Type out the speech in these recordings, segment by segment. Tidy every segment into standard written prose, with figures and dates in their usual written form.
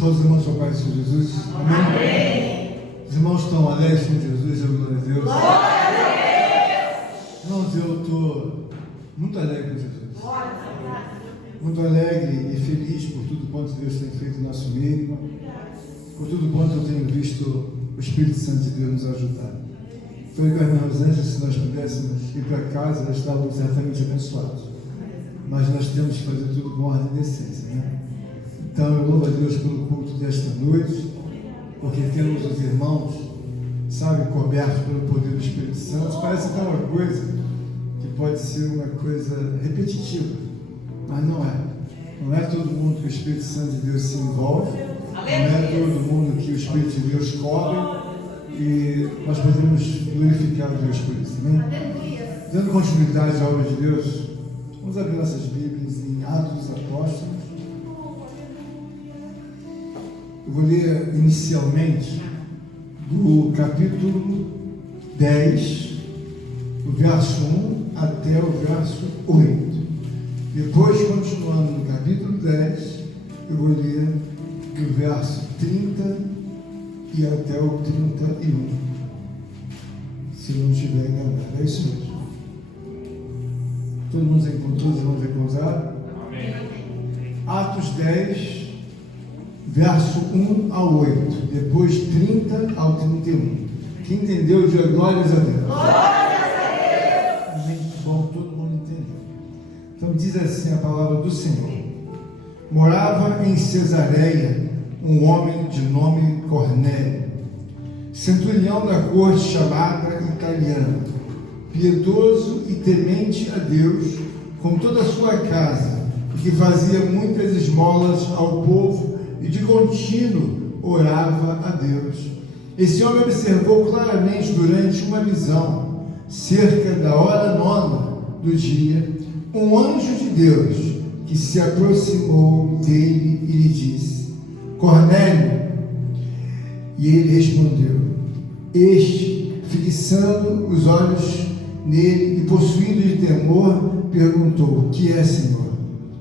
Todos os irmãos são pais de Jesus. Amém? Os irmãos estão alegres com Jesus, glória a Deus. Glória a Deus! Irmãos, eu estou muito alegre com Jesus. Muito alegre e feliz por tudo quanto Deus tem feito no nosso meio, por tudo quanto eu tenho visto o Espírito Santo de Deus nos ajudar. Falei com a irmã Rosângela, se nós pudéssemos ir para casa, nós estávamos certamente abençoados. Mas nós temos que fazer tudo com ordem e decência, né? Então eu louvo a Deus pelo culto desta noite, porque temos os irmãos, sabe, cobertos pelo poder do Espírito Santo. Parece até uma coisa que pode ser uma coisa repetitiva, mas não é. Não é todo mundo que o Espírito Santo de Deus se envolve, não é todo mundo que o Espírito de Deus cobre, e nós podemos glorificar a Deus por isso, amém? Dando continuidade à obra de Deus, vamos abrir nossas Bíblias em Atos dos Apóstolos. Eu vou ler inicialmente do capítulo 10, do verso 1 até o verso 8. Depois, continuando no capítulo 10, eu vou ler do verso 30 e até o 31. Se não estiver enganado, é isso mesmo. Todo mundo encontrou, os irmãos encontraram? Amém. Atos 10, verso 1 ao 8, depois 30 ao 31. Quem entendeu, diga glórias a Deus. Glórias a Deus! Gente, bom, todo mundo entendeu. Então diz assim a palavra do Senhor. Morava em Cesareia um homem de nome Cornélio, centurião da corte chamada Italiana, piedoso e temente a Deus com toda a sua casa, e que fazia muitas esmolas ao povo e de contínuo orava a Deus. Esse homem observou claramente durante uma visão, cerca da hora 9 do dia, um anjo de Deus que se aproximou dele e lhe disse: Cornélio. E ele respondeu. Este, fixando os olhos nele e possuído de temor, perguntou: que é, Senhor?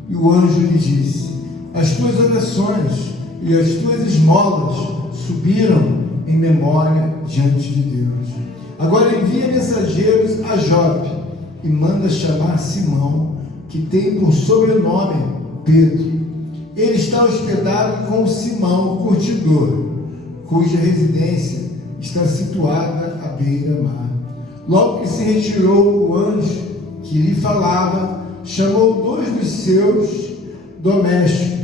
E o anjo lhe disse: as tuas orações e as tuas esmolas subiram em memória diante de Deus. Agora envia mensageiros a Jope e manda chamar Simão, que tem por sobrenome Pedro. Ele está hospedado com Simão, o curtidor, cuja residência está situada à beira-mar. Logo que se retirou o anjo que lhe falava, chamou 2 dos seus domésticos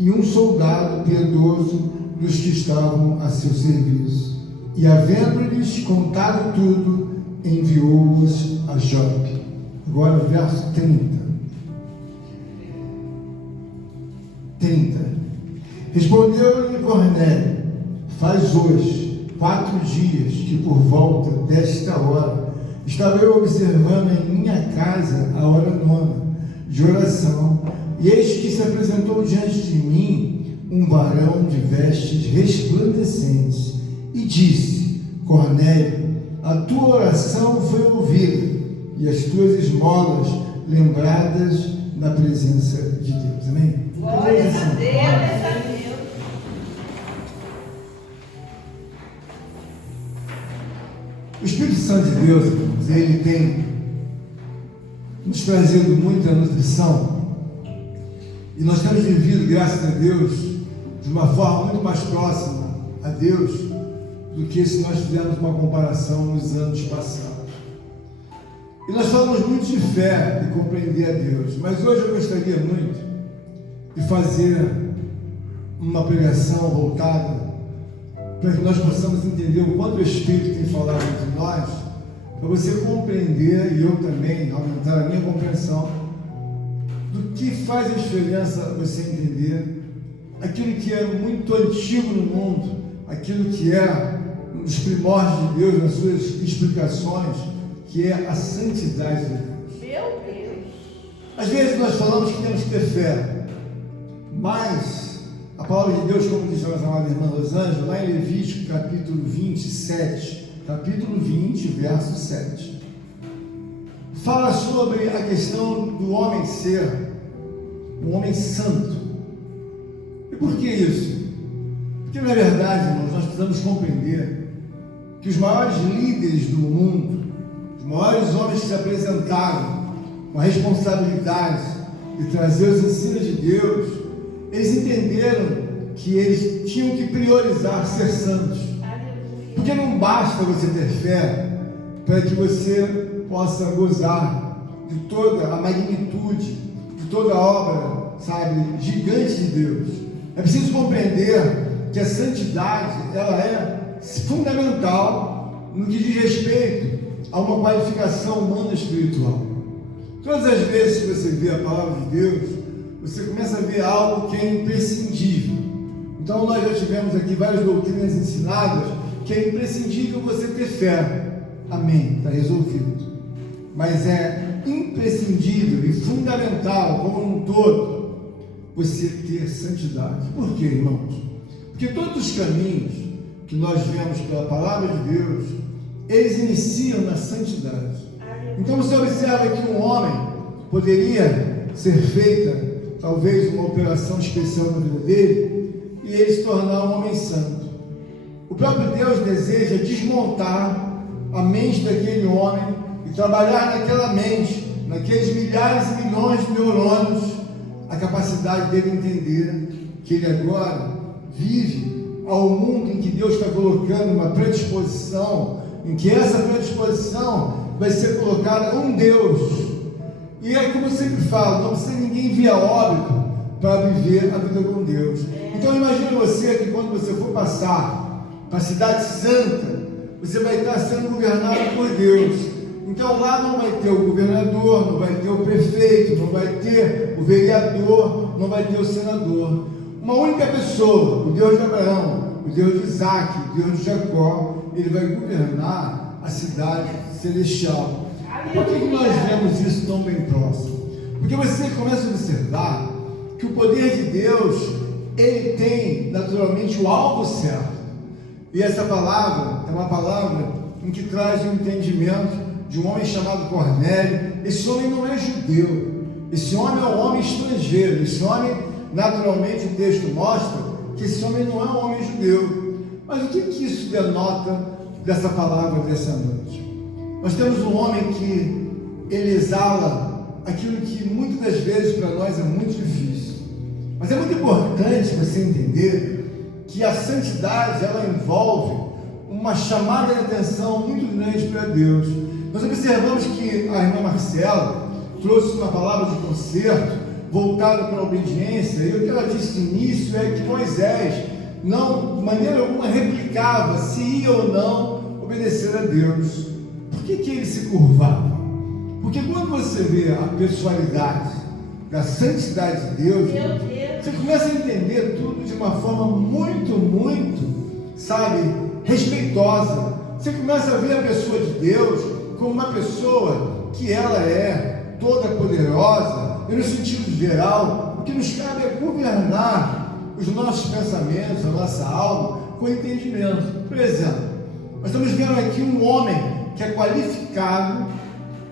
e um soldado piedoso dos que estavam a seu serviço. E, havendo-lhes contado tudo, enviou-os a Jope. Agora, verso 30. Respondeu-lhe Cornélio: faz hoje 4 dias que por volta desta hora estava eu observando em minha casa a hora 9 de oração, e eis que se apresentou diante de mim um varão de vestes resplandecentes e disse: Cornélio, a tua oração foi ouvida e as tuas esmolas lembradas na presença de Deus. Amém? Glória a Deus. O Espírito Santo de Deus, irmãos, ele tem nos trazido muita nutrição, e nós temos vivido, graças a Deus, de uma forma muito mais próxima a Deus do que se nós fizermos uma comparação nos anos passados. E nós falamos muito de fé e compreender a Deus, mas hoje eu gostaria muito de fazer uma pregação voltada para que nós possamos entender o quanto o Espírito tem falado entre nós, para você compreender, e eu também aumentar a minha compreensão do que faz a diferença você entender aquilo que é muito antigo no mundo, aquilo que é um dos primórdios de Deus nas suas explicações, que é a santidade de Deus. Meu Deus! Às vezes nós falamos que temos que ter fé, mas a palavra de Deus, como diz a nossa amada irmã Rosângela, lá em Levítico capítulo 27, capítulo 20, verso 7, fala sobre a questão do homem ser um homem santo. E por que isso? Porque, na verdade, irmãos, nós precisamos compreender que os maiores líderes do mundo, os maiores homens que se apresentaram com a responsabilidade de trazer os ensinos de Deus, eles entenderam que eles tinham que priorizar ser santos. Porque não basta você ter fé para que você possa gozar de toda a magnitude, de toda a obra, sabe, gigante de Deus. É preciso compreender que a santidade, ela é fundamental no que diz respeito a uma qualificação humana espiritual. Todas as vezes que você vê a palavra de Deus, você começa a ver algo que é imprescindível. Então nós já tivemos aqui várias doutrinas ensinadas que é imprescindível você ter fé. Amém, está resolvido. Mas é imprescindível e fundamental, como um todo, você ter santidade. Por quê, irmãos? Porque todos os caminhos que nós vemos pela palavra de Deus, eles iniciam na santidade. Então você observa que um homem poderia ser feita talvez uma operação especial na vida dele e ele se tornar um homem santo. O próprio Deus deseja desmontar a mente daquele homem e trabalhar naquela mente, naqueles milhares e milhões de neurônios, a capacidade dele entender que ele agora vive ao mundo em que Deus está colocando uma predisposição, em que essa predisposição vai ser colocada um Deus. E é como eu sempre falo, não precisa ninguém vir a óbito para viver a vida com Deus. Então imagine você que quando você for passar para a cidade santa, você vai estar sendo governado por Deus. Então lá não vai ter o governador, não vai ter o prefeito, não vai ter o vereador, não vai ter o senador. Uma única pessoa, o Deus de Abraão, o Deus de Isaac, o Deus de Jacó, ele vai governar a cidade celestial. Por que nós vemos isso tão bem próximo? Porque você começa a observar que o poder de Deus, ele tem naturalmente o alvo certo. E essa palavra é uma palavra em que traz o entendimento de um homem chamado Cornélio. Esse homem não é judeu, esse homem é um homem estrangeiro. Esse homem, naturalmente, o texto mostra que esse homem não é um homem judeu. Mas o que isso denota dessa palavra dessa noite? Nós temos um homem que ele exala aquilo que muitas das vezes para nós é muito difícil. Mas é muito importante você entender que a santidade, ela envolve uma chamada de atenção muito grande para Deus. Nós observamos que a irmã Marcela trouxe uma palavra de conserto voltada para a obediência, e o que ela disse no início é que Moisés não, de maneira alguma, replicava se ia ou não obedecer a Deus. Por que ele se curvava? Porque quando você vê a pessoalidade da santidade de Deus, você começa a entender tudo de uma forma muito, sabe, respeitosa. Você começa a ver a pessoa de Deus como uma pessoa que ela é toda poderosa, e no sentido geral, o que nos cabe é governar os nossos pensamentos, a nossa alma, com entendimento. Por exemplo, nós estamos vendo aqui um homem que é qualificado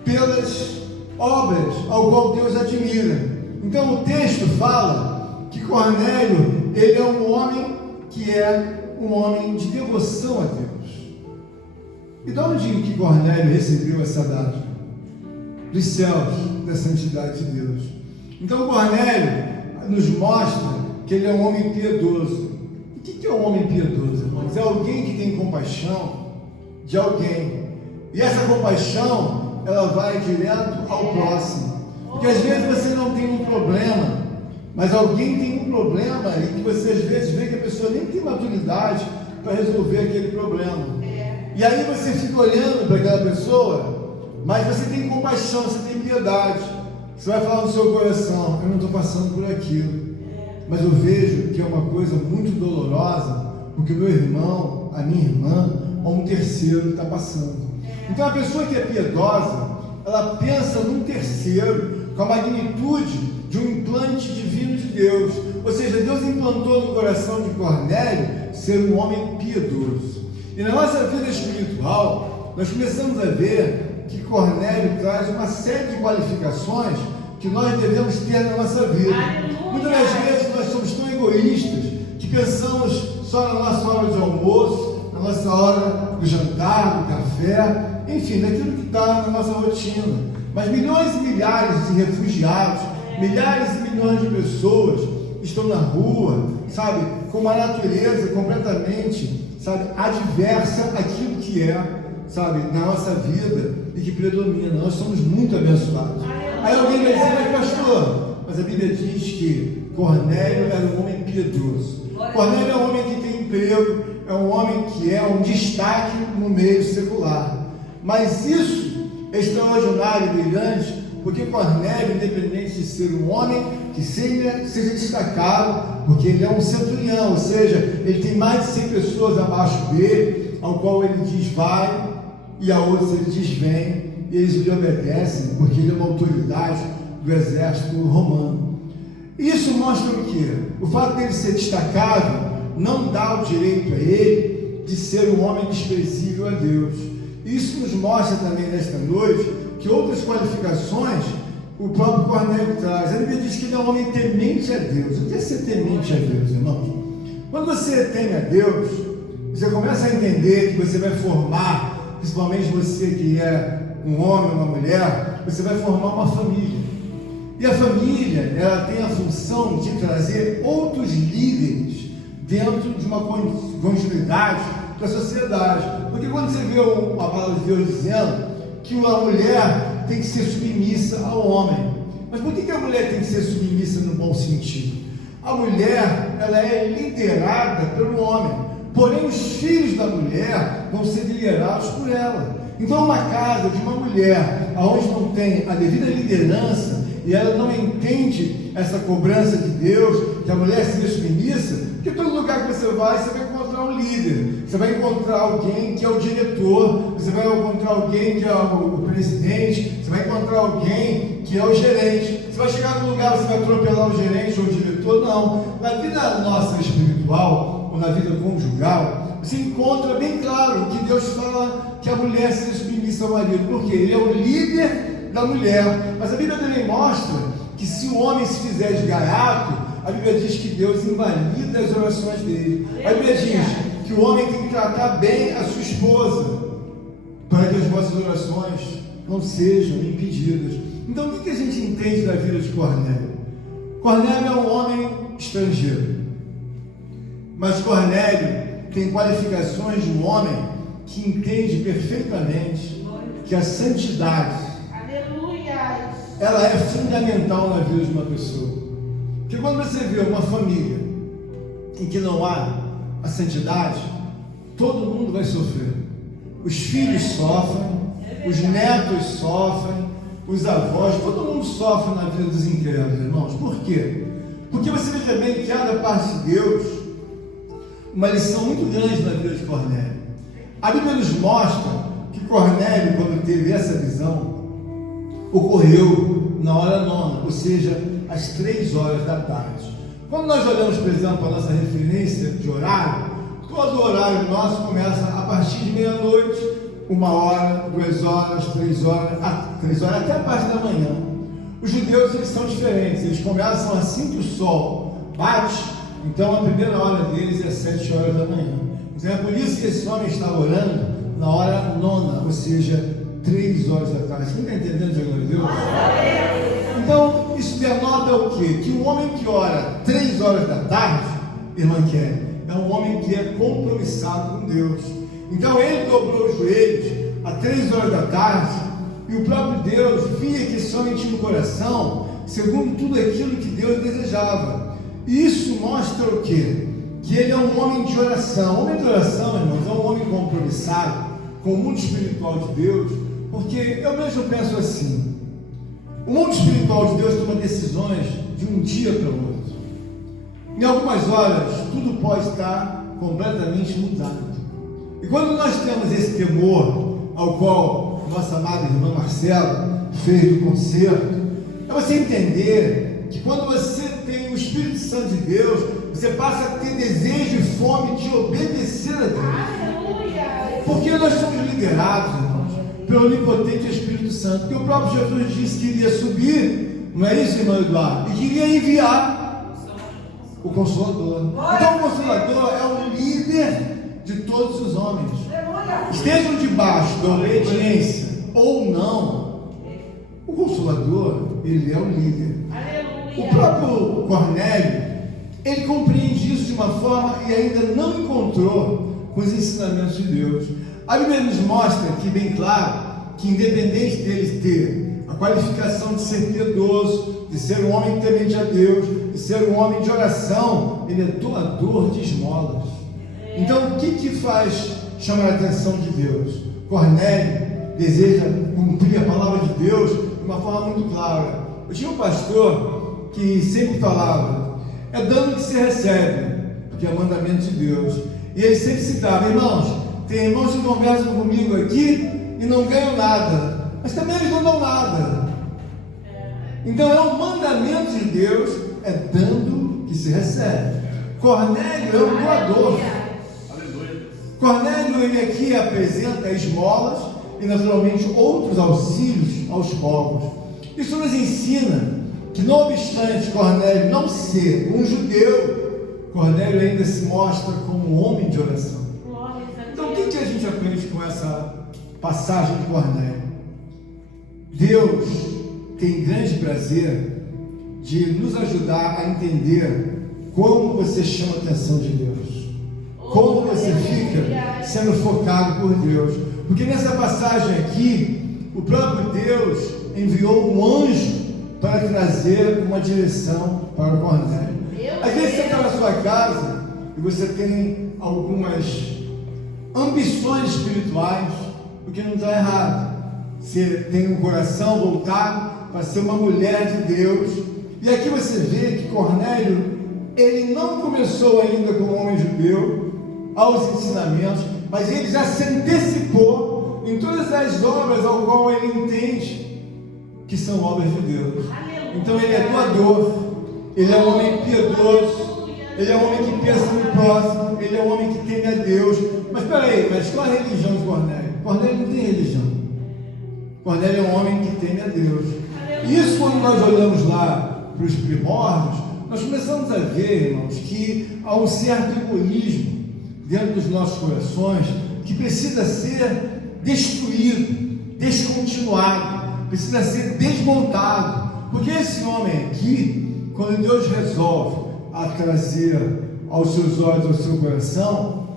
pelas obras ao qual Deus admira. Então o texto fala que Cornélio, ele é um homem que é um homem de devoção a Deus. E de onde que Cornélio recebeu essa dádiva? Dos céus, da santidade de Deus. Então Cornélio nos mostra que ele é um homem piedoso. O que é um homem piedoso, irmãos? É alguém que tem compaixão de alguém. E essa compaixão, ela vai direto ao próximo. Porque às vezes você não tem um problema, mas alguém tem um problema e que você às vezes vê que a pessoa nem tem maturidade para resolver aquele problema. E aí você fica olhando para aquela pessoa, mas você tem compaixão, você tem piedade. Você vai falar no seu coração, eu não estou passando por aquilo, mas eu vejo que é uma coisa muito dolorosa, porque o meu irmão, a minha irmã, ou um terceiro está passando. Então a pessoa que é piedosa, ela pensa num terceiro, com a magnitude de um implante divino de Deus. Ou seja, Deus implantou no coração de Cornélio ser um homem piedoso. E na nossa vida espiritual, nós começamos a ver que Cornélio traz uma série de qualificações que nós devemos ter na nossa vida. Muitas das vezes nós somos tão egoístas que pensamos só na nossa hora de almoço, na nossa hora do jantar, do café, enfim, daquilo que está na nossa rotina. Mas milhões e milhares de refugiados, milhares e milhões de pessoas estão na rua, sabe, com uma natureza completamente, sabe, adversa àquilo que é, sabe, na nossa vida e que predomina. Nós somos muito abençoados. Aí alguém vai dizer, mas pastor, mas a Bíblia diz que Cornélio era um homem piedoso. Cornélio é um homem que tem emprego, é um homem que é um destaque no meio secular. Mas isso é extraordinário e brilhante, porque Cornélio, independente de ser um homem que seja destacado, porque ele é um centurião, ou seja, ele tem mais de 100 pessoas abaixo dele, ao qual ele diz vai, e a outros ele diz vem, e eles lhe obedecem, porque ele é uma autoridade do exército romano. Isso mostra o quê? O fato dele ser destacado não dá o direito a ele de ser um homem desprezível a Deus. Isso nos mostra também nesta noite que outras qualificações o próprio Cornélio traz. A Bíblia diz que ele é um homem temente a Deus. O que é ser temente a Deus, irmãos? Quando você teme a Deus, você começa a entender que você vai formar, principalmente você que é um homem ou uma mulher, você vai formar uma família. E a família, ela tem a função de trazer outros líderes dentro de uma continuidade da sociedade. Porque quando você vê a palavra de Deus dizendo que a mulher tem que ser submissa ao homem. Mas por que a mulher tem que ser submissa no bom sentido? A mulher, ela é liderada pelo homem. Porém, os filhos da mulher vão ser liderados por ela. Então, uma casa de uma mulher onde não tem a devida liderança e ela não entende essa cobrança de Deus, que a mulher seja submissa, porque todo lugar que você vai encontrar um líder, você vai encontrar alguém que é o diretor, você vai encontrar alguém que é o presidente, você vai encontrar alguém que é o gerente. Você vai chegar no lugar, você vai atropelar o gerente ou o diretor? Não. Na vida nossa espiritual, ou na vida conjugal, você encontra bem claro que Deus fala que a mulher seja submissa ao marido, porque ele é o líder da mulher. Mas a Bíblia também mostra que se o homem se fizer de gaiato, a Bíblia diz que Deus invalida as orações dele. A Bíblia diz que o homem tem que tratar bem a sua esposa, para que as vossas orações não sejam impedidas. Então, o que a gente entende da vida de Cornélio? Cornélio é um homem estrangeiro, mas Cornélio tem qualificações de um homem que entende perfeitamente que a santidade, ela é fundamental na vida de uma pessoa. Porque quando você vê uma família em que não há a santidade, todo mundo vai sofrer. Os filhos sofrem, os netos sofrem, os avós, todo mundo sofre na vida dos incrédulos, irmãos. Por quê? Porque você veja bem que há da parte de Deus uma lição muito grande na vida de Cornélio. A Bíblia nos mostra que Cornélio, quando teve essa visão, ocorreu na hora nona, ou seja, às 3 horas da tarde. Quando nós olhamos, por exemplo, a nossa referência de horário, todo horário nosso começa a partir de meia-noite, 1 hora, 2 horas, 3 horas, até a parte da manhã. Os judeus, eles são diferentes, eles começam assim que o sol bate, então a primeira hora deles é 7 horas da manhã. Então é por isso que esse homem estava orando na hora nona, ou seja, 3 horas da tarde. Você está entendendo, de glória a Deus? Então, isso denota o quê? Que um homem que ora 3 horas da tarde, irmã Kelly, é um homem que é compromissado com Deus. Então, ele dobrou os joelhos às 3 horas da tarde, e o próprio Deus via que esse homem tinha um coração segundo tudo aquilo que Deus desejava. E isso mostra o quê? Que ele é um homem de oração. O homem de oração, irmãos, é um homem compromissado com o mundo espiritual de Deus, porque eu mesmo penso assim: o mundo espiritual de Deus toma decisões de um dia para o outro. Em algumas horas, tudo pode estar completamente mudado. E quando nós temos esse temor, ao qual nossa amada irmã Marcela fez do concerto, é você entender que quando você tem o Espírito Santo de Deus, você passa a ter desejo e fome de obedecer a Deus. Porque nós somos liderados, irmãos, pelo onipotente Espírito Santo. Porque o próprio Jesus disse que iria subir, não é isso, irmão Eduardo? E que iria enviar. O Consolador. Então o Consolador é o líder de todos os homens. Estejam debaixo da obediência ou não, o Consolador, ele é o líder. O próprio Cornélio, ele compreende isso de uma forma e ainda não encontrou com os ensinamentos de Deus. A Bíblia nos mostra aqui bem claro que, independente dele ter a qualificação de ser piedoso, de ser um homem temente a Deus, de ser um homem de oração, ele é doador de esmolas. Então, o que faz chamar a atenção de Deus? Cornélio deseja cumprir a palavra de Deus de uma forma muito clara. Eu tinha um pastor que sempre falava: é dano que se recebe, porque é mandamento de Deus. E ele sempre citava: irmãos, tem irmãos que conversam comigo aqui e não ganham nada, mas também eles não dão nada. Então é um mandamento de Deus, é dando que se recebe. Cornélio é um doador. Cornélio, ele aqui apresenta esmolas e naturalmente outros auxílios aos povos. Isso nos ensina que, não obstante Cornélio não ser um judeu, Cornélio ainda se mostra como um homem de oração. Então, o que a gente aprende com essa passagem de Cornélio? Deus tem grande prazer de nos ajudar a entender como você chama a atenção de Deus, como você fica sendo focado por Deus. Porque nessa passagem aqui, o próprio Deus enviou um anjo para trazer uma direção para o Cornélio. Às vezes você está na sua casa e você tem algumas ambições espirituais, o que não está errado. Você tem um coração voltado para ser uma mulher de Deus. E aqui você vê que Cornélio, ele não começou ainda como homem judeu aos ensinamentos, mas ele já se antecipou em todas as obras ao qual ele entende que são obras de Deus. Então ele é doador, ele é um homem piedoso, ele é um homem que pensa no próximo, ele é um homem que teme a Deus. Mas peraí, mas qual a religião de Cornélio? Cornélio não tem religião. Cornélio é um homem que teme a Deus. E isso, quando nós olhamos lá para os primórdios, nós começamos a ver, irmãos, que há um certo egoísmo dentro dos nossos corações que precisa ser destruído, descontinuado, precisa ser desmontado. Porque esse homem aqui, quando Deus resolve a trazer aos seus olhos, ao seu coração,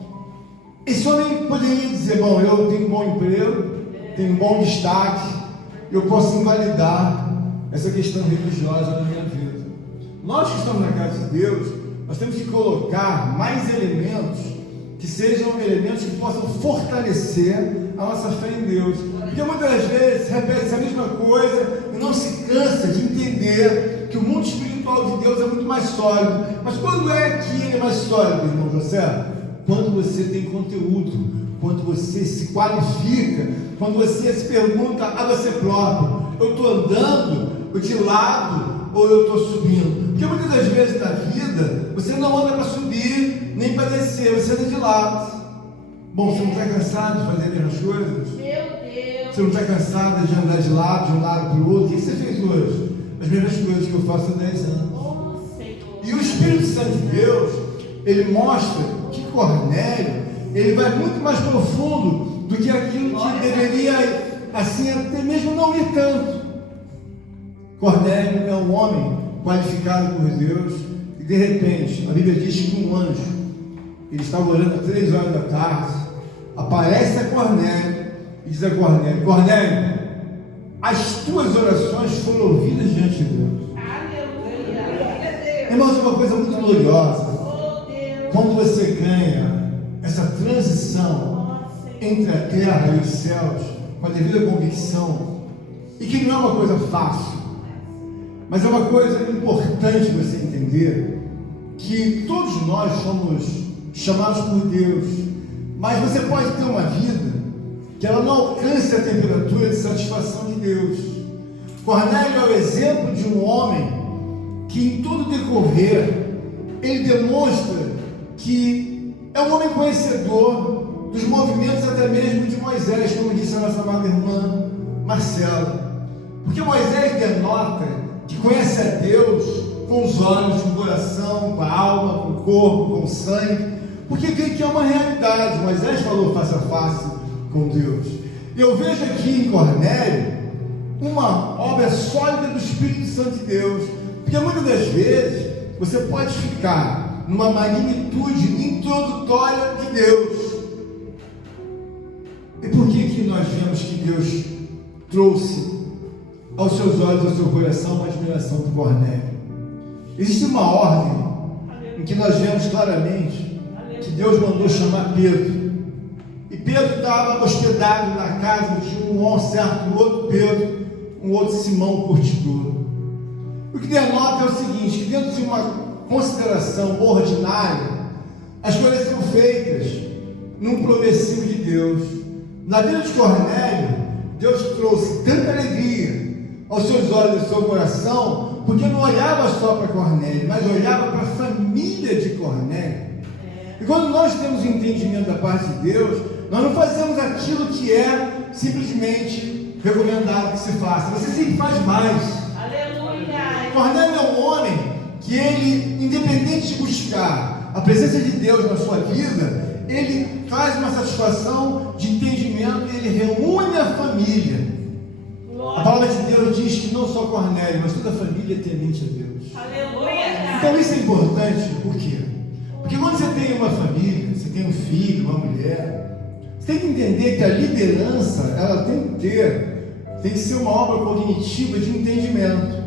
esse homem poderia dizer: bom, eu tenho um bom emprego, tenho um bom destaque, eu posso invalidar essa questão religiosa na minha vida. Nós que estamos na casa de Deus, nós temos que colocar mais elementos que sejam elementos que possam fortalecer a nossa fé em Deus. Porque muitas vezes repete a mesma coisa e não se cansa de entender que o mundo espiritual de Deus é muito mais sólido. Mas quando é que ele é mais sólido, irmão José? Quando você tem conteúdo, quando você se qualifica, quando você se pergunta a você próprio: eu estou andando de lado ou eu estou subindo? Porque muitas das vezes na vida você não anda para subir nem para descer, você anda de lado. Bom, você não está cansado de fazer as mesmas coisas? Meu Deus! Você não está cansado de andar de um lado para o outro? O que você fez hoje? As mesmas coisas que eu faço há 10 anos. Oh, Senhor! E o Espírito Santo de Deus, ele mostra que Cornélio, ele vai muito mais profundo do que aquilo que deveria, assim, até mesmo não ir tanto. Cornélio é um homem qualificado por Deus, e de repente, a Bíblia diz que um anjo, ele estava orando às 3 horas da tarde, aparece a Cornélio e diz a Cornélio: Cornélio, as tuas orações foram ouvidas diante de Deus. Aleluia! Irmãos, é uma coisa muito gloriosa Oh, Deus! quando você ganha essa transição entre a terra e os céus com a devida convicção, e que não é uma coisa fácil, mas é uma coisa importante você entender que todos nós somos chamados por Deus, mas você pode ter uma vida que ela não alcance a temperatura de satisfação de Deus. Cornélio é o exemplo de um homem que em todo decorrer ele demonstra que é um homem conhecedor dos movimentos até mesmo de Moisés, como disse a nossa amada irmã Marcela. Porque Moisés denota que conhece a Deus com os olhos, com o coração, com a alma, com o corpo, com o sangue, porque vê que é uma realidade. Moisés falou face a face com Deus. E eu vejo aqui em Cornélio uma obra sólida do Espírito Santo de Deus, porque muitas das vezes você pode ficar numa magnitude introdutória de Deus. E por que nós vemos que Deus trouxe aos seus olhos, ao seu coração, uma admiração do Cornélio? Existe uma ordem em que nós vemos claramente que Deus mandou chamar Pedro. E Pedro estava hospedado na casa de um certo outro Pedro, um outro Simão curtidor. O que denota é o seguinte, que dentro de uma consideração ordinária, as coisas são feitas num progressivo de Deus. Na vida de Cornélio, Deus trouxe tanta alegria aos seus olhos e ao seu coração, porque não olhava só para Cornélio, mas olhava para a família de Cornélio. E quando nós temos entendimento da parte de Deus, nós não fazemos aquilo que é simplesmente recomendado que se faça. Você sempre faz mais. Aleluia. Cornélio é um homem que ele, independente de buscar a presença de Deus na sua vida, ele traz uma satisfação de entendimento e ele reúne a família. A palavra de Deus diz que não só Cornélio, mas toda a família é temente a Deus. Aleluia. Então isso é importante, por quê? Porque quando você tem uma família, você tem um filho, uma mulher, você tem que entender que a liderança, ela tem que ser uma obra cognitiva de entendimento.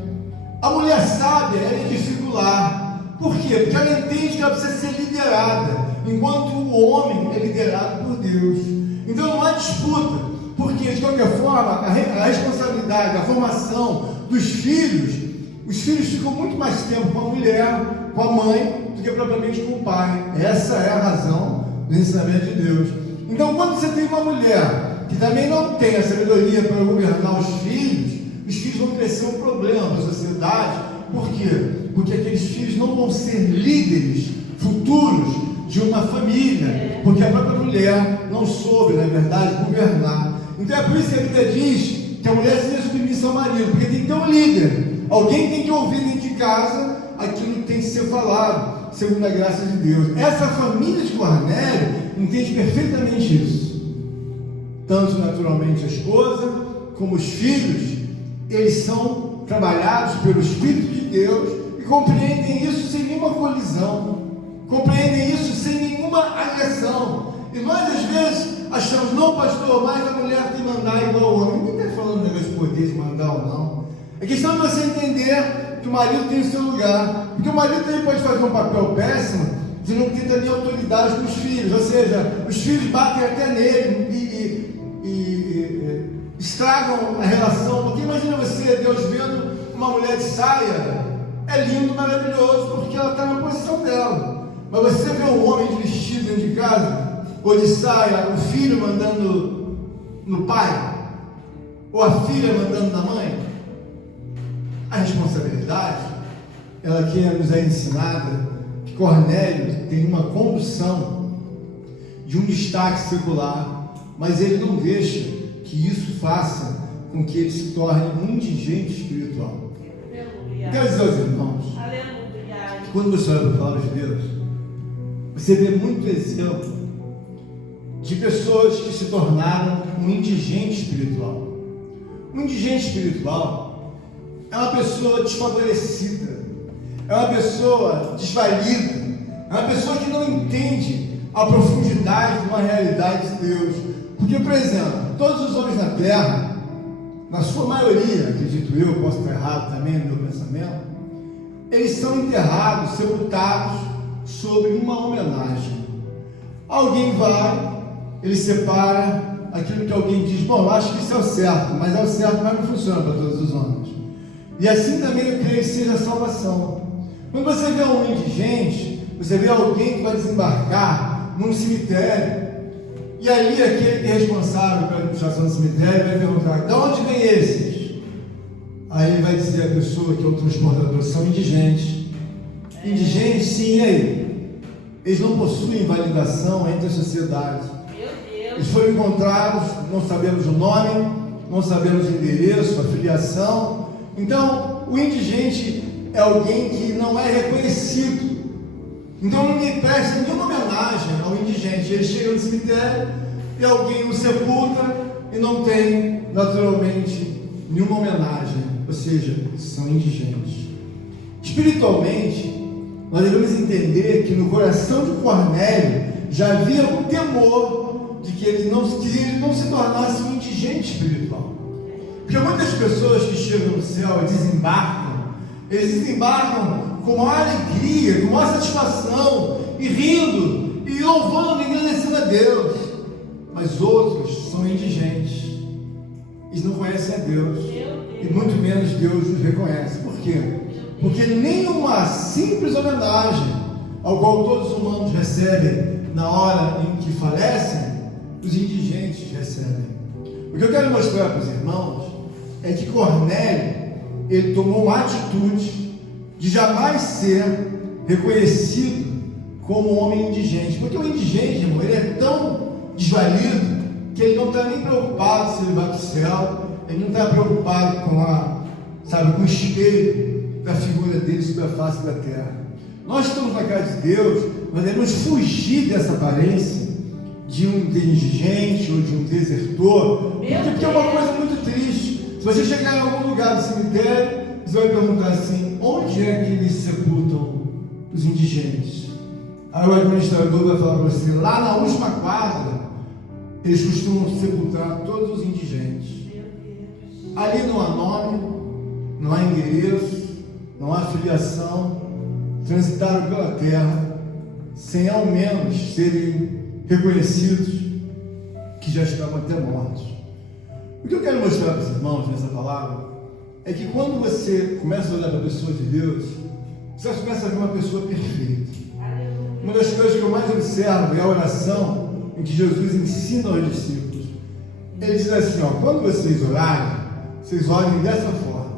A mulher sábia, ela é discipular. Por quê? Porque ela entende que ela precisa ser liderada, enquanto o homem é liderado por Deus. Então não há disputa, porque de qualquer forma, a responsabilidade, a formação dos filhos, os filhos ficam muito mais tempo com a mulher, com a mãe, do que propriamente com o pai. Essa é a razão do ensinamento de Deus. Então, quando você tem uma mulher que também não tem a sabedoria para governar os filhos vão crescer um problema para a sociedade. Por quê? Porque aqueles filhos não vão ser líderes futuros de uma família, porque a própria mulher não soube, na verdade, governar. Então é por isso que a Bíblia diz que a mulher seja submissa ao marido, porque tem que ter um líder. Alguém tem que ouvir dentro de casa aquilo que tem que ser falado, segundo a graça de Deus. Essa família de Cornélio entende perfeitamente isso. Tanto naturalmente a esposa, como os filhos, eles são trabalhados pelo Espírito de Deus e compreendem isso sem nenhuma colisão, compreendem isso sem nenhuma agressão. E nós às vezes achamos, não pastor, mas a mulher tem que mandar igual ao homem. Ninguém está falando negócio de poder de mandar ou não. A questão é você entender que o marido tem o seu lugar, porque o marido também pode fazer um papel péssimo de não ter também autoridade com os filhos, ou seja, os filhos batem até nele e estragam a relação. Porque imagina você, Deus vendo uma mulher de saia, é lindo, maravilhoso, porque ela está na posição dela. Mas você vê um homem de vestido dentro de casa, ou de saia, o filho mandando no pai, ou a filha mandando na mãe, a responsabilidade, ela que nos é ensinada, que Cornélio tem uma condução de um destaque secular, mas ele não deixa que isso faça com que ele se torne um indigente espiritual. Aleluia. Quero dizer aos irmãos, Aleluia. quando você olha para a palavra de Deus, você vê muito exemplo de pessoas que se tornaram um indigente espiritual. Um indigente espiritual é uma pessoa desfavorecida, é uma pessoa desvalida, é uma pessoa que não entende a profundidade de uma realidade de Deus. Porque, por exemplo, todos os homens na terra, na sua maioria, acredito eu, posso estar errado também no meu pensamento, eles são enterrados, sepultados sobre uma homenagem. Alguém vai, ele separa aquilo que alguém diz, bom, eu acho que isso é o certo, mas é o certo, mas não funciona para todos os homens. E assim também eu creio que seja a salvação. Quando você vê um indigente, você vê alguém que vai desembarcar num cemitério, e ali aquele que é responsável pela administração do cemitério vai perguntar, de onde vem esses? Aí ele vai dizer a pessoa que é o transportador, são indigentes. Indigentes, sim, e aí? Eles não possuem validação entre a sociedade. Eles foram encontrados, não sabemos o nome, não sabemos o endereço, a filiação. Então, o indigente, é alguém que não é reconhecido. Então não me presta nenhuma homenagem ao indigente. Ele chega no cemitério e alguém o sepulta e não tem, naturalmente, nenhuma homenagem. Ou seja, são indigentes. Espiritualmente, nós devemos entender que no coração de Cornélio já havia um temor de que ele não se tornasse um indigente espiritual. Porque muitas pessoas que chegam no céu e eles desembarcam com maior alegria, com maior satisfação, e rindo, e louvando, e agradecendo a Deus. Mas outros são indigentes. Eles não conhecem a Deus. E muito menos Deus os reconhece. Por quê? Porque nenhuma simples homenagem ao qual todos os humanos recebem na hora em que falecem, os indigentes recebem. O que eu quero mostrar para os irmãos é que Cornélio, ele tomou uma atitude de jamais ser reconhecido como um homem indigente. Porque o indigente, irmão, ele é tão desvalido que ele não está nem preocupado se ele vai para o céu, ele não está preocupado com o espelho da figura dele sobre a face da terra. Nós estamos na casa de Deus, nós devemos fugir dessa aparência de um indigente ou de um desertor, porque é uma coisa muito triste. Se você chegar em algum lugar do cemitério, você vai perguntar assim: onde é que eles sepultam os indigentes? Aí o administrador vai falar para você: lá na última quadra, eles costumam sepultar todos os indigentes. Ali não há nome, não há endereço, não há filiação, transitaram pela terra sem ao menos serem reconhecidos que já estavam até mortos. O que eu quero mostrar para os irmãos nessa palavra é que quando você começa a olhar para a pessoa de Deus, você começa a ver uma pessoa perfeita. Uma das coisas que eu mais observo é a oração em que Jesus ensina aos discípulos. Ele diz assim: quando vocês orarem, vocês orem dessa forma: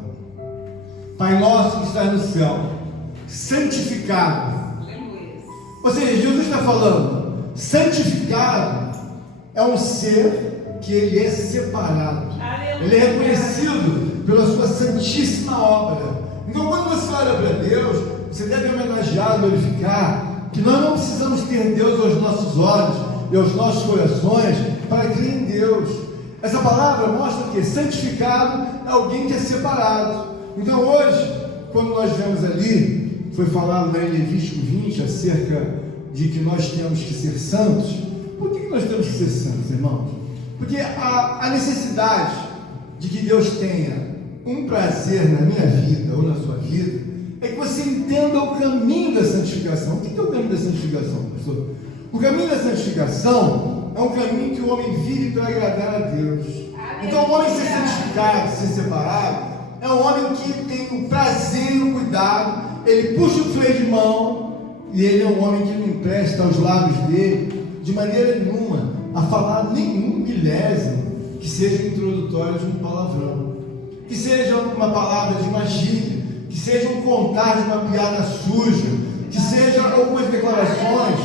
Pai nosso que estás no céu, santificado. Ou seja, Jesus está falando, santificado é um ser que ele é separado. Ele é reconhecido pela sua santíssima obra. Então, quando você olha para Deus, você deve homenagear, glorificar, que nós não precisamos ter Deus aos nossos olhos e aos nossos corações para crer em Deus. Essa palavra mostra que santificado é alguém que é separado. Então hoje, quando nós vemos ali, foi falado lá em Levítico 20 acerca de que nós temos que ser santos. Por que nós temos que ser santos, irmãos? Porque a necessidade de que Deus tenha um prazer na minha vida ou na sua vida é que você entenda o caminho da santificação. O que é o caminho da santificação, pastor? O caminho da santificação é um caminho que o homem vive para agradar a Deus. Então o homem ser santificado, ser separado, é um homem que tem o prazer e o cuidado, ele puxa o freio de mão, e ele é um homem que não empresta aos lábios dele, de maneira nenhuma, a falar nenhum milésimo que seja introdutório de um palavrão, que seja uma palavra de magia, que seja um contar de uma piada suja, que seja algumas declarações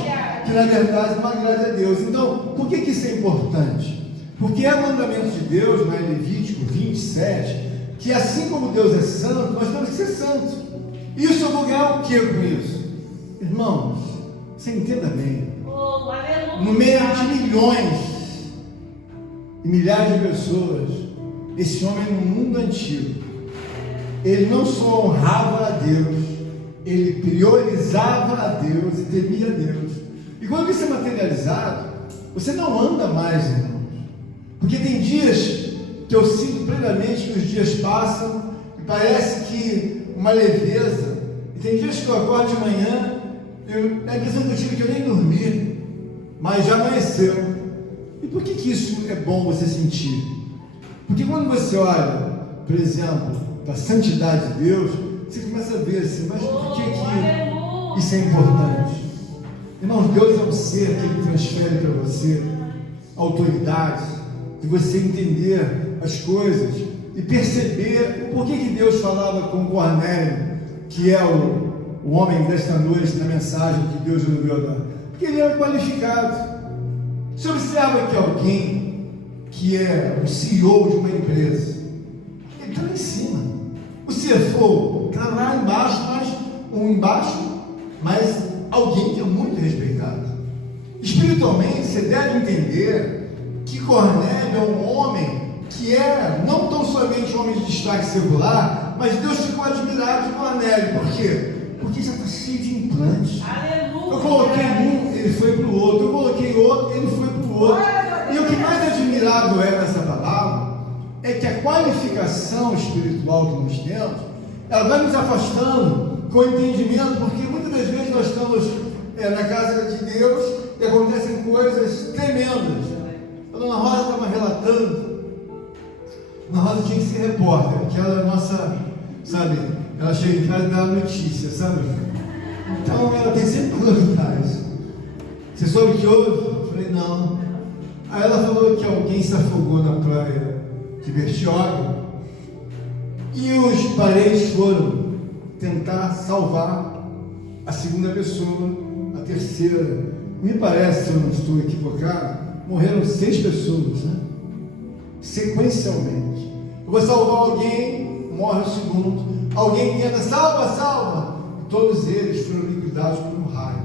que na verdade não agradam a Deus. Então, por que isso é importante? Porque é mandamento de Deus, lá em Levítico 27, que assim como Deus é santo, nós temos que ser santos. Isso eu vou ganhar o que com isso? Irmãos, você entenda bem. No meio de milhões e milhares de pessoas, esse homem no mundo antigo, ele não só honrava a Deus, ele priorizava a Deus e temia a Deus. E quando isso é materializado, você não anda mais, irmãos. Porque tem dias que eu sinto plenamente que os dias passam e parece que uma leveza. E tem dias que eu acordo de manhã, a impressão que eu tive que eu nem dormi, mas já amanheceu. E por que isso é bom você sentir? Porque quando você olha, por exemplo, para a santidade de Deus, você começa a ver assim: mas por que isso é importante? Irmãos, Deus é um ser que ele transfere para você autoridade, de você entender as coisas e perceber o porquê que Deus falava com Cornélio, que é o homem desta noite, na mensagem que Deus resolveu dar. Porque ele era qualificado. Você observa que alguém que é o CEO de uma empresa, ele está lá em cima. O CFO está Está lá embaixo, mas alguém que é muito respeitado. Espiritualmente, você deve entender que Cornélio é um homem que era não tão somente um homem de destaque secular, mas Deus ficou admirado de Cornélio. Por quê? Porque já está cheio de implantes. Aleluia. Eu coloquei um, ele foi para o outro. Eu coloquei outro, ele foi para o outro. E o que mais admirado é nessa palavra é que a qualificação espiritual que nós temos, ela vai nos afastando com o entendimento, porque muitas das vezes nós estamos na casa de Deus e acontecem coisas tremendas. A dona Rosa estava relatando. A Dona Rosa tinha que ser repórter, porque ela é nossa, sabe, ela chega em casa e dá notícia, sabe? Então ela tem sempre novidades. Você soube que houve? Eu falei, não. Aí ela falou que alguém se afogou na praia de Bertioga e os parentes foram tentar salvar a segunda pessoa, a terceira. Me parece, se eu não estou equivocado, morreram 6 pessoas, né? Sequencialmente. Eu vou salvar alguém, morre o segundo. Alguém tenta, salva. E todos eles foram liquidados por um raio.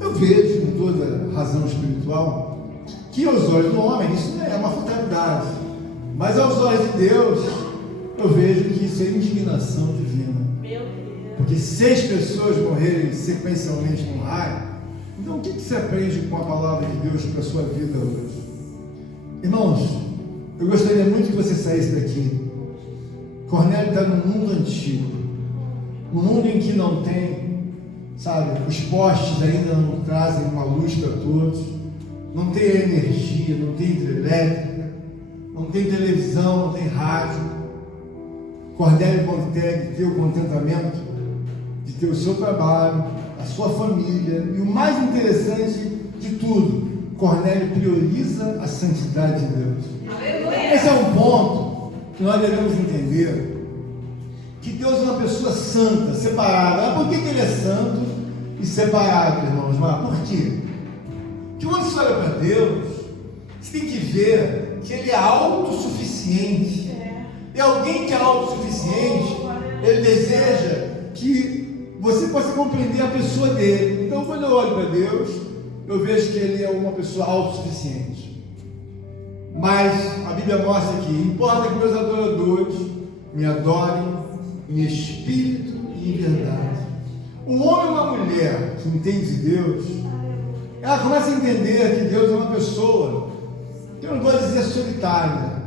Eu vejo, com toda razão espiritual, que aos olhos do homem isso não é uma fatalidade, mas aos olhos de Deus eu vejo que isso é indignação divina. Meu Deus. Porque 6 pessoas morrerem sequencialmente num raio. Então o que você aprende com a palavra de Deus para a sua vida hoje? Irmãos, eu gostaria muito que você saísse daqui. Cornélio está no mundo antigo, um mundo em que não tem, sabe, os postes ainda não trazem uma luz para todos, não tem energia, não tem hidrelétrica, não tem televisão, não tem rádio. Cornélio consegue ter o contentamento de ter o seu trabalho, a sua família, e o mais interessante de tudo, Cornélio prioriza a santidade de Deus. Aleluia. Esse é um ponto que nós devemos entender, que Deus é uma pessoa santa, separada. Por que ele é santo e separado, irmãos? Mas por quê? Porque quando você olha para Deus, você tem que ver que ele é autossuficiente. E alguém que é autossuficiente, ele deseja que você possa compreender a pessoa dele. Então, quando eu olho para Deus, eu vejo que ele é uma pessoa autossuficiente. Mas a Bíblia mostra que importa que meus adoradores me adorem em espírito e em verdade. Um homem e uma mulher que entende de Deus, ela começa a entender que Deus é uma pessoa, que eu não vou dizer solitária,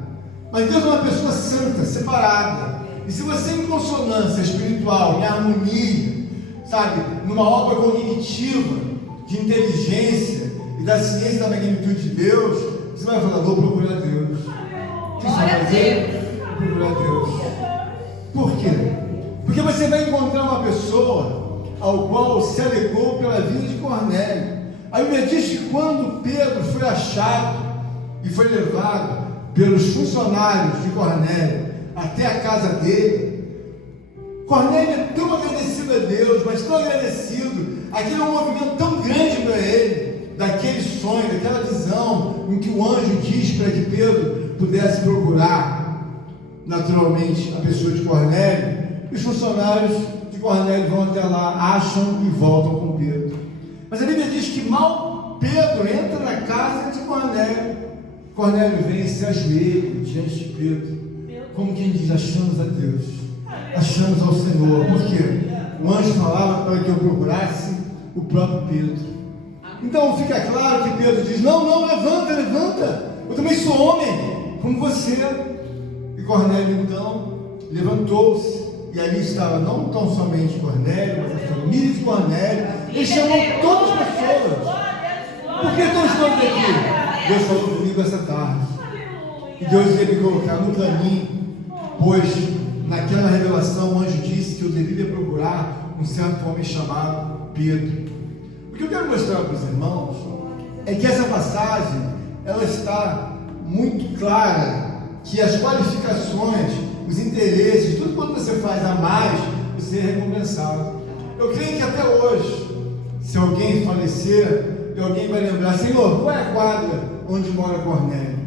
mas Deus é uma pessoa santa, separada. E se você em consonância espiritual, em harmonia, sabe, numa obra cognitiva, de inteligência e da ciência da magnitude de Deus, você vai falar, vou procurar Deus. O que você vai fazer? Vou procurar Deus. Por quê? Porque você vai encontrar uma pessoa ao qual se alegou pela vida de Cornélio. A Bíblia diz que quando Pedro foi achado e foi levado pelos funcionários de Cornélio até a casa dele, Cornélio é tão agradecido a Deus, mas tão agradecido, aquele é um movimento tão grande para ele, daquele sonho, daquela visão, em que o anjo diz para que Pedro pudesse procurar naturalmente a pessoa de Cornélio. Os funcionários de Cornélio vão até lá, acham e voltam com Pedro. Mas a Bíblia diz que mal Pedro entra na casa de Cornélio, Cornélio vem e se ajoelha diante de Pedro, como quem diz, achamos a Deus, achamos ao Senhor. Por quê? O anjo falava para que eu procurasse o próprio Pedro. Então fica claro que Pedro diz, não, levanta, eu também sou homem, como você. E Cornélio então levantou-se, e ali estava não tão somente Cornélio, mas a família de Cornélio. Ele chamou todas as pessoas. Por que estamos todos aqui? Deus falou comigo essa tarde, e Deus ia me colocar no caminho, pois naquela revelação o anjo disse que eu deveria procurar um certo homem chamado Pedro. O que eu quero mostrar para os irmãos é que essa passagem, ela está muito clara, que as qualificações, os interesses, tudo quanto você faz a mais, você é recompensado. Eu creio que até hoje, se alguém falecer, alguém vai lembrar, Senhor, qual é a quadra onde mora Cornélio?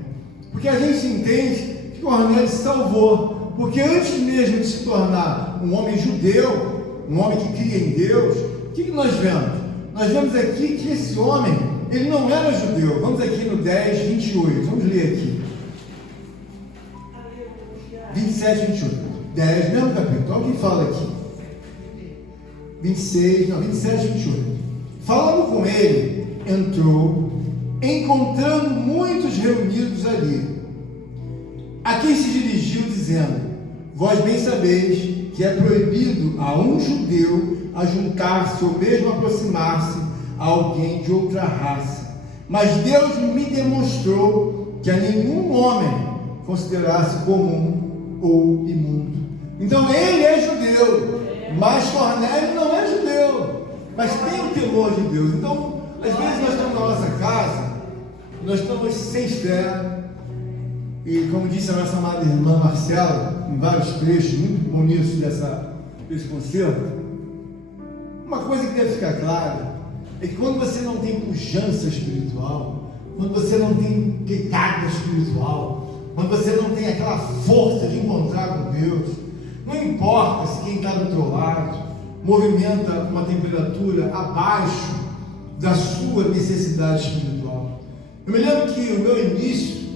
Porque a gente entende que Cornélio se salvou, porque antes mesmo de se tornar um homem judeu, um homem que cria em Deus, o que nós vemos? Nós vemos aqui que esse homem, ele não era judeu. Vamos aqui no 10, 28, vamos ler aqui. 27, 28. 10, mesmo capítulo, olha o que fala aqui. 27, 28. Falando com ele, entrou, encontrando muitos reunidos ali, a quem se dirigiu dizendo: vós bem sabeis que é proibido a um judeu ajuntar-se ou mesmo aproximar-se a alguém de outra raça, mas Deus me demonstrou que a nenhum homem considerasse comum ou imundo. Então ele é judeu, mas Cornélio não é judeu, mas tem o temor de Deus. Então, às vezes nós estamos na nossa casa, nós estamos sem fé, e como disse a nossa amada irmã Marcela, em vários trechos muito bonitos desse concerto, uma coisa que deve ficar clara é que quando você não tem pujança espiritual, quando você não tem pecado espiritual, quando você não tem aquela força de encontrar com Deus, não importa se quem está do teu lado movimenta uma temperatura abaixo da sua necessidade espiritual. Eu me lembro que o meu início,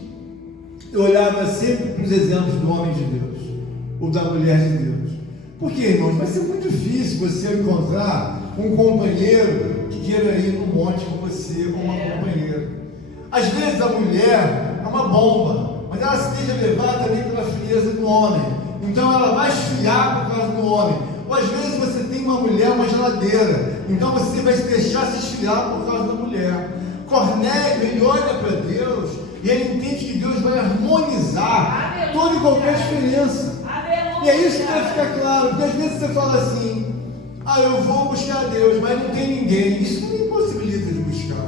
eu olhava sempre para os exemplos do homem de Deus, ou da mulher de Deus. Porque, irmãos, vai ser muito difícil você encontrar um companheiro que queira ir no monte com você, ou uma companheira. Às vezes a mulher é uma bomba, mas ela se deixa levar também pela frieza do homem. Então ela vai esfriar por causa do homem. Ou às vezes você tem uma mulher, uma geladeira, então você vai se deixar se esfriar por causa da mulher. Cornélio, ele olha para Deus e ele entende que Deus vai harmonizar toda e qualquer diferença. E é isso que deve ficar claro, porque às vezes você fala assim: eu vou buscar Deus, mas não tem ninguém. Isso não me impossibilita de buscar.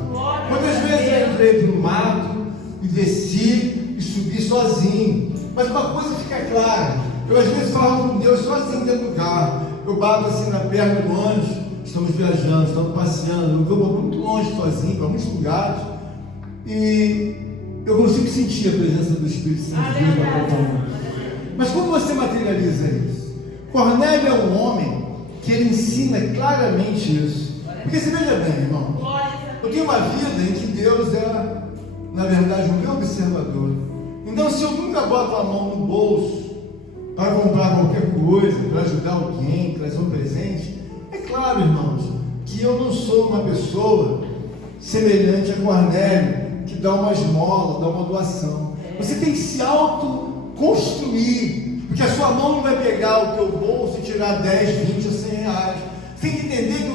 Quantas vezes eu entrei no mato e desci e subi sozinho, mas uma coisa fica clara: eu às vezes falo com Deus sozinho dentro do carro, eu bato assim na perna do ônibus, estamos viajando, estamos passeando, eu vou muito longe sozinho, para muitos lugares, e eu consigo sentir a presença do Espírito Santo de Deus na boca humana. Mas como você materializa isso? Cornélio é um homem que ele ensina claramente isso. Porque se veja bem, irmão, eu tenho uma vida em que Deus é, na verdade, o meu observador. Então, se eu nunca boto a mão no bolso para comprar qualquer coisa, para ajudar alguém, trazer um presente, é claro, irmãos, que eu não sou uma pessoa semelhante a Cornélio, que dá uma esmola, dá uma doação. Você tem que se autoconstruir, porque a sua mão não vai pegar o teu bolso e tirar 10, 20 ou 100 reais. Você tem que entender que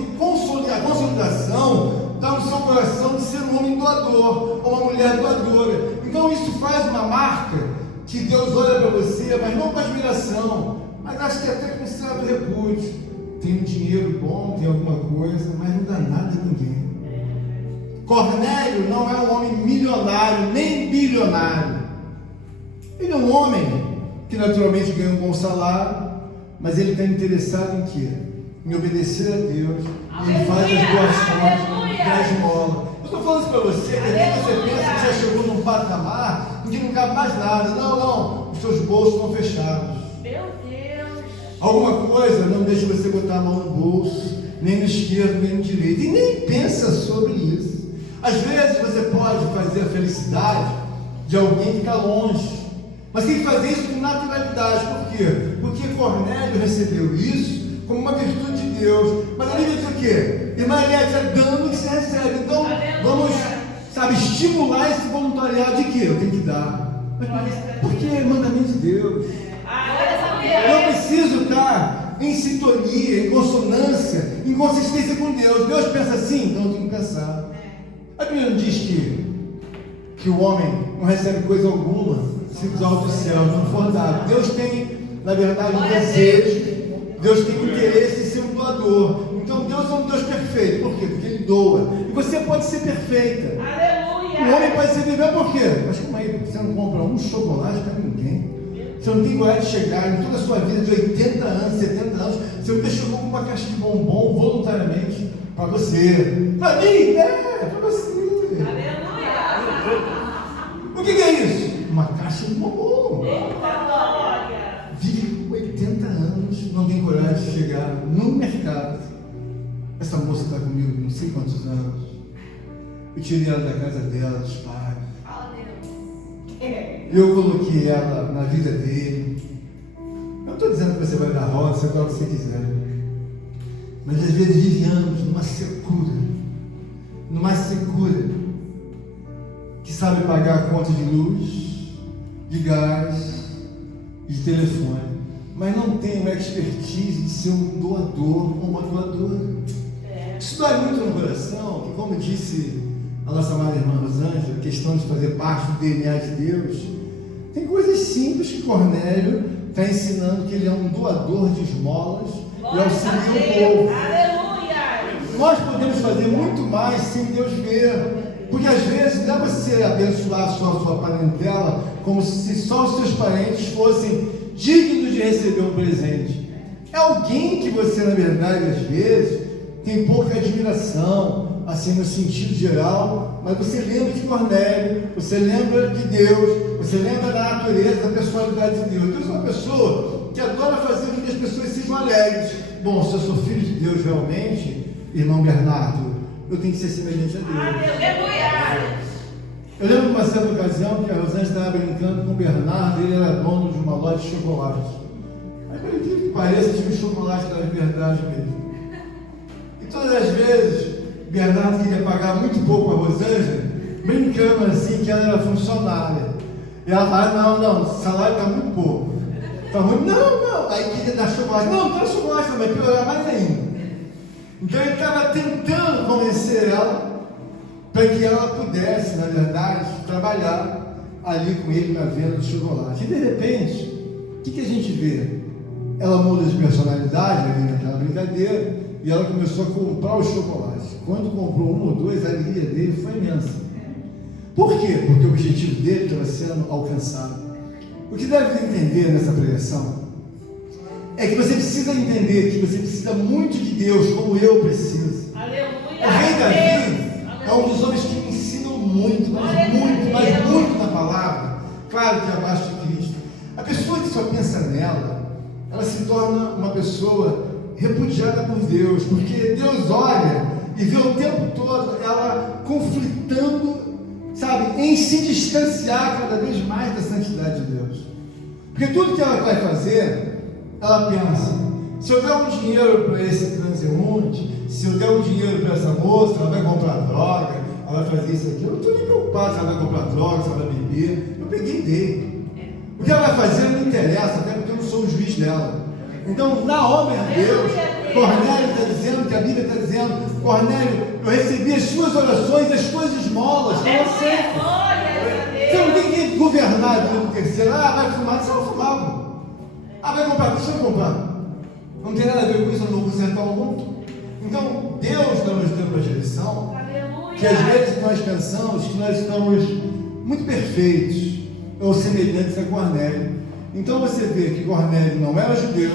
a consolidação está no seu coração de ser um homem doador, ou uma mulher doadora. Então isso faz uma marca que Deus olha para você, mas não com admiração, mas acho que até com certo repúdio. Tem um dinheiro bom, tem alguma coisa, mas não dá nada a ninguém. Cornélio não é um homem milionário, nem bilionário. Ele é um homem que naturalmente ganha um bom salário, mas ele está interessado em quê? Em obedecer a Deus. Ele faz as doações, dá esmola. Eu estou falando isso para você, que aqui você pensa que já chegou num patamar em que não cabe mais nada. Não, os seus bolsos estão fechados. Meu Deus! Alguma coisa não deixa você botar a mão no bolso, nem no esquerdo, nem no direito. E nem pensa sobre isso. Às vezes você pode fazer a felicidade de alguém que está longe, mas tem que fazer isso com naturalidade. Por quê? Porque Cornélio recebeu isso como uma virtude de Deus. Mas a Bíblia diz o quê? Irmã Eliette, é dando que se recebe. Então vamos, estimular esse voluntariado de quê? Eu tenho que dar. Mas porque é mandamento de Deus. Eu não preciso estar em sintonia, em consonância, em consistência com Deus. Deus pensa assim, então eu tenho que pensar. A Bíblia não diz que o homem não recebe coisa alguma se dos altos céus não for dado. Deus tem, na verdade, um desejo, Deus tem interesse em ser um doador. Então Deus é um Deus perfeito. Por quê? Porque Ele doa. E você pode ser perfeita. Aleluia! O homem pode ser viver por quê? Mas como aí, você não compra um chocolate para ninguém? Você não tem coragem de chegar em toda a sua vida de 80 anos, 70 anos, você nunca chegou com uma caixa de bombom voluntariamente para você. Para mim, para você. O que é isso? Uma caixa de bombom. Vive com 80 anos, não tem coragem sei quantos anos. Eu tirei ela da casa dela, dos pais. Fala, Deus. Eu coloquei ela na vida dele. Eu não estou dizendo que você vai dar roda, você dá o que você quiser. Mas às vezes vivemos numa secura, que sabe pagar a conta de luz, de gás, de telefone, mas não tem uma expertise de ser um doador ou uma doadora. Isso dói muito no coração, que, como disse a nossa amada irmã Rosângela, a questão de fazer parte do DNA de Deus, tem coisas simples que Cornélio está ensinando, que ele é um doador de esmolas e auxilia o povo. Aleluia! Nós podemos fazer muito mais sem Deus ver, porque às vezes não é você abençoar sua parentela como se só os seus parentes fossem dignos de receber um presente. É alguém que você, na verdade, às vezes tem pouca admiração, assim, no sentido geral, mas você lembra de Cornélio, você lembra de Deus, você lembra da natureza, da personalidade de Deus. Deus é uma pessoa que adora fazer com que as pessoas sejam alegres. Bom, se eu sou filho de Deus realmente, irmão Bernardo, eu tenho que ser semelhante a Deus. Aleluia! Eu lembro de uma certa ocasião que a Rosângela estava brincando com o Bernardo, ele era dono de uma loja de chocolate. Mas, por incrível que pareça, tinha um chocolate da verdade mesmo. E todas as vezes, Bernardo queria pagar muito pouco a Rosângela, brincando assim que ela era funcionária. E ela falava, não, o salário está muito pouco. Está muito, não. Aí queria dar chocolate. Não quero chocolate também, piorar mais ainda. Então ele estava tentando convencer ela para que ela pudesse, na verdade, trabalhar ali com ele na venda de chocolate. E de repente, o que a gente vê? Ela muda de personalidade ali naquela brincadeira e ela começou a comprar os chocolates. Quando comprou um ou dois, a alegria dele foi imensa. Por quê? Porque o objetivo dele estava sendo alcançado. O que deve entender nessa pregação é que você precisa entender que você precisa muito de Deus, como eu preciso. Aleluia! O rei Davi é um dos homens que me ensinam muito, mas muito na palavra. Claro que abaixo de Cristo. A pessoa que só pensa nela, ela se torna uma pessoa repudiada por Deus, porque Deus olha e vê o tempo todo ela conflitando, sabe, em se distanciar cada vez mais da santidade de Deus. Porque tudo que ela vai fazer, ela pensa, se eu der um dinheiro para esse transeunte, se eu der um dinheiro para essa moça, ela vai comprar droga, ela vai fazer isso aqui. Eu não estou nem preocupado se ela vai comprar droga, se ela vai beber. Eu peguei dele. O que ela vai fazer não me interessa, até porque eu não sou o juiz dela. Então, na obra de Deus, Cornélio está dizendo, que a Bíblia está dizendo, Cornélio, eu recebi as suas orações, as suas esmolas, não aceito. Você não tem que governar do terceiro. Vai fumar, você não fumava. Vai comprar, deixa eu comprar. Não tem nada a ver com isso, eu não vou consertar o mundo. Então, Deus não nos deu uma direção, que às vezes nós pensamos que nós estamos muito perfeitos, ou semelhantes a Cornélio. Então você vê que Cornélio não era judeu,